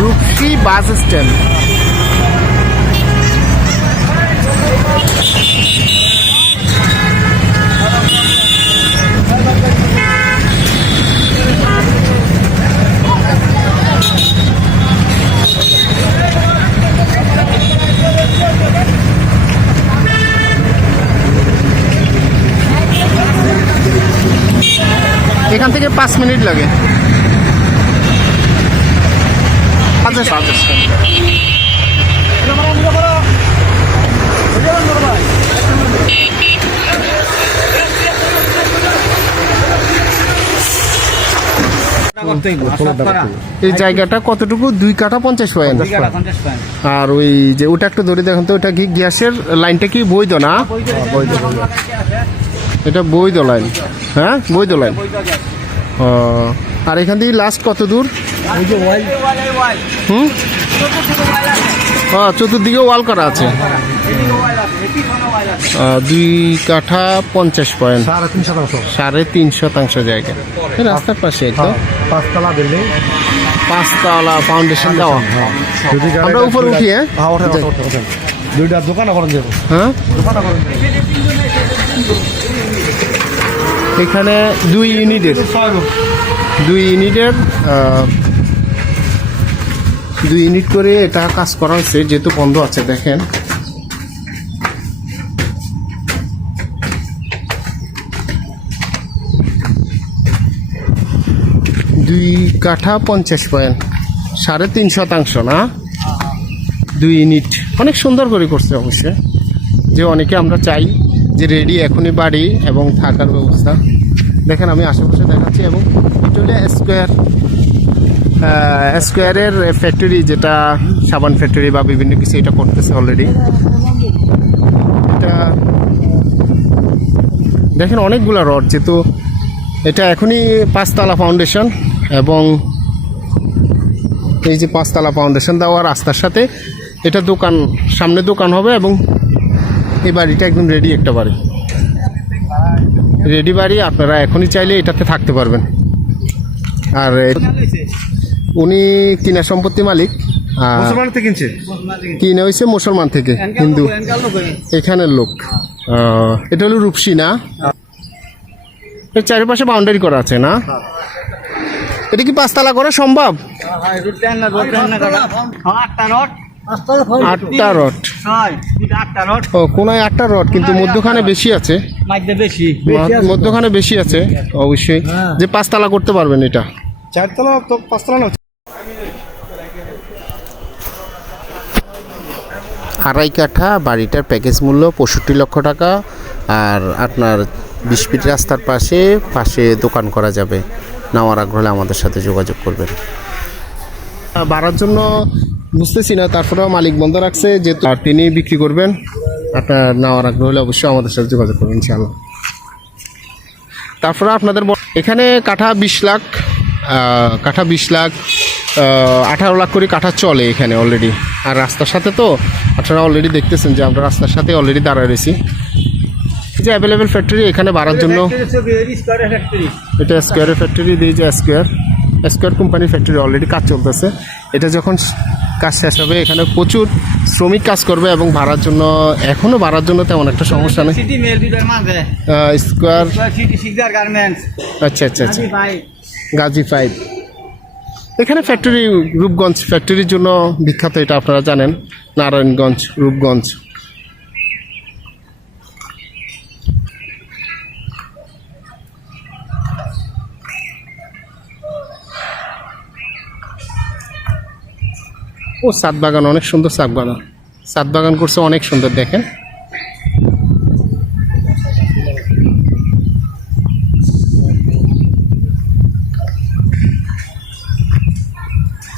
রূপসী bus stand. এখান থেকে 5 minute লাগে। এই জায়গাটা কতটুকু? 2 কাঠা 50 পয়েন্ট। আর ওই যে ওটা একটু ধরে দেখেন তো, ওটা কি গ্যাসের লাইনটা কি বৈধ না? এটা বৈধ লাইন। হ্যাঁ, বৈধ লাইন। ও, আর এখান থেকে লাস্ট কত দূর? চতুর্দিকে ওয়াল করা আছে। 2 কাঠা 50 পয়েন্ট, 3.5% জায়গা রাস্তার পাশে। একদম 5 তলা ফাউন্ডেশন দেওয়া। আমরা উপরে উঠি। দুইটা দোকান করেন। হ্যাঁ, এখানে 2 ইউনিটের 2 ইউনিট করে এটা কাজ করা হয়েছে, যেহেতু বন্ধ আছে। দেখেন দুই কাঠা 50 পয়েন্ট, 3.5% না? 2 ইউনিট অনেক সুন্দর করে করছে অবশ্যই। যে অনেকে আমরা চাই যে রেডি এখনই বাড়ি এবং থাকার ব্যবস্থা। দেখেন আমি আশেপাশে দেখাচ্ছি। এবং এটা হলো স্কোয়ারের ফ্যাক্টরি, যেটা সাবান ফ্যাক্টরি বা বিভিন্ন কিছু এটা করতেছে অলরেডি। এটা দেখেন অনেকগুলো রড, যেহেতু এটা এখনই 5 তলা ফাউন্ডেশন। এবং এই যে 5 তলা ফাউন্ডেশন দেওয়া রাস্তার সাথে এটা দোকান, সামনে দোকান হবে। এবং এই বাড়িটা একদম রেডি একটা বাড়ি, রেডি বাড়ি। আপনারা এখনই চাইলে এটাতে থাকতে পারবেন। আর উনি কিনা সম্পত্তি মালিক, কিনে হয়েছে মুসলমান থেকে, হিন্দু এখানের লোক। এটা হলো রূপসী না? এর চারিপাশে বাউন্ডারি করা আছে না? এটা কি 5 তলা করা সম্ভব? 8টা রড। ও, কোনায় 8টা রড, কিন্তু মধ্যখানে বেশি আছে। মধ্যখানে বেশি আছে অবশ্যই, যে 5 তলা করতে পারবেন। এটা 4 তলা তো 5 তলা না। 2.5 কাঠা বাড়িটার প্যাকেজ মূল্য 65 লক্ষ টাকা। আর আপনার 20 ফিট রাস্তার পাশে দোকান করা যাবে। নেওয়ার আগ্রহ হলে আমাদের সাথে যোগাযোগ করবেন। বাড়ার জন্য বুঝতেছি না, তারপরেও মালিক বন্ধ রাখছে যে তিনি বিক্রি করবেন। আপনার নেওয়ার আগ্রহ হলে অবশ্যই আমাদের সাথে যোগাযোগ করবেন ইনশাআল্লাহ। তারপরে আপনাদের এখানে কাঠা 20 লাখ, 18 লাখ করে কাঠা চলে এখানে অলরেডি। আর রাস্তার সাথে তো আপনারা অলরেডি দেখতেছেন যে আমরা রাস্তার সাথে অলরেডি দাঁড়ায় রয়েছি। যে অ্যাভেলেবেল ফ্যাক্টরি এখানে বাড়ার জন্য। এটা স্কোয়ারের ফ্যাক্টরি দিয়ে, যে স্কোয়ার কোম্পানির ফ্যাক্টরি অলরেডি কাজ চলতেছে। এটা যখন কাজ শেষ হবে এখানে প্রচুর শ্রমিক কাজ করবে এবং ভাড়ার জন্য, এখনও ভাড়ার জন্য তেমন একটা সমস্যা নেই। স্কোয়ার, আচ্ছা, গাজী 5 এখানে ফ্যাক্টরি। রূপগঞ্জ ফ্যাক্টরির জন্য বিখ্যাত, এটা আপনারা জানেন। নারায়ণগঞ্জ, রূপগঞ্জ। ও, ছাদ বাগান, অনেক সুন্দর ছাদ বাগান করছে, অনেক সুন্দর। দেখেন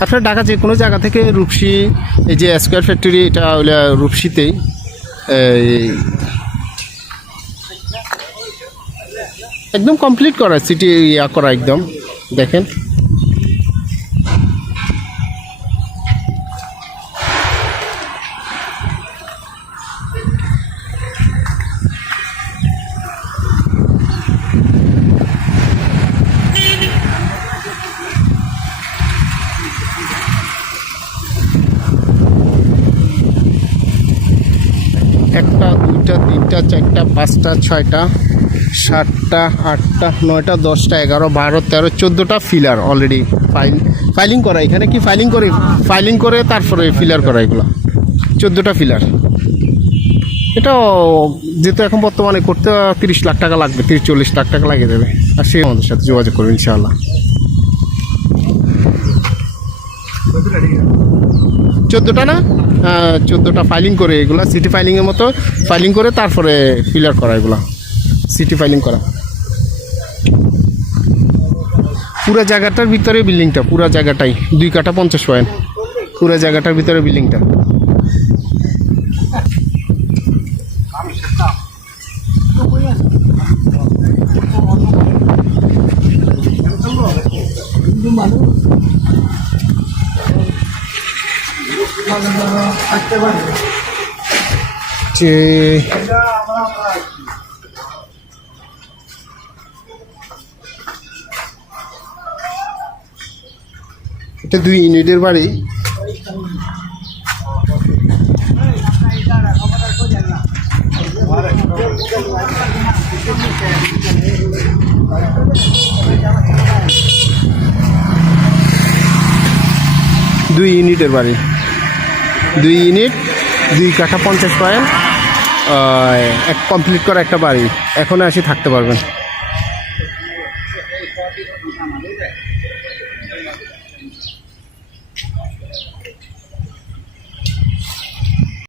আপনার ঢাকা যে কোনো জায়গা থেকে রূপসী, এই যে স্কোয়ার ফ্যাক্টরি, এটা হলো রূপসীতেই। একদম কমপ্লিট করা, সিটি করা একদম। দেখেন একটা, দুইটা, তিনটা, চারটা, পাঁচটা, ছয়টা, সাতটা, আটটা, নয়টা, 10টা, 11, 12, 13, 14টা ফিলার অলরেডি ফাইলিং করা। এখানে কি ফাইলিং করে তারপরে ফিলার করা এগুলো 14টা ফিলার। এটা যেহেতু এখন বর্তমানে করতে 30 লাখ টাকা লাগবে, 30-40 লাখ টাকা লাগিয়ে দেবে। আর সে আমাদের সাথে যোগাযোগ করবে ইনশাআল্লাহ। 14টা না, 14টা ফাইলিং করে এগুলা সিটি ফাইলিংয়ের মতো ফাইলিং করে তারপরে ফিলার করা এগুলা সিটি ফাইলিং করা। পুরো জায়গাটার ভিতরে বিল্ডিংটা, পুরো জায়গাটাই 2 কাঠা 50 পয়েন্ট, পুরো জায়গাটার ভিতরে বিল্ডিংটা। এটা 2 ইউনিটের বাড়ি। দুই ইউনিটের বাড়ি, 2 ইউনিট, 2 কাঠা 50 পয়েন্ট, এক কমপ্লিট করা একটা বাড়ি। এখন আসি থাকতে পারবেন।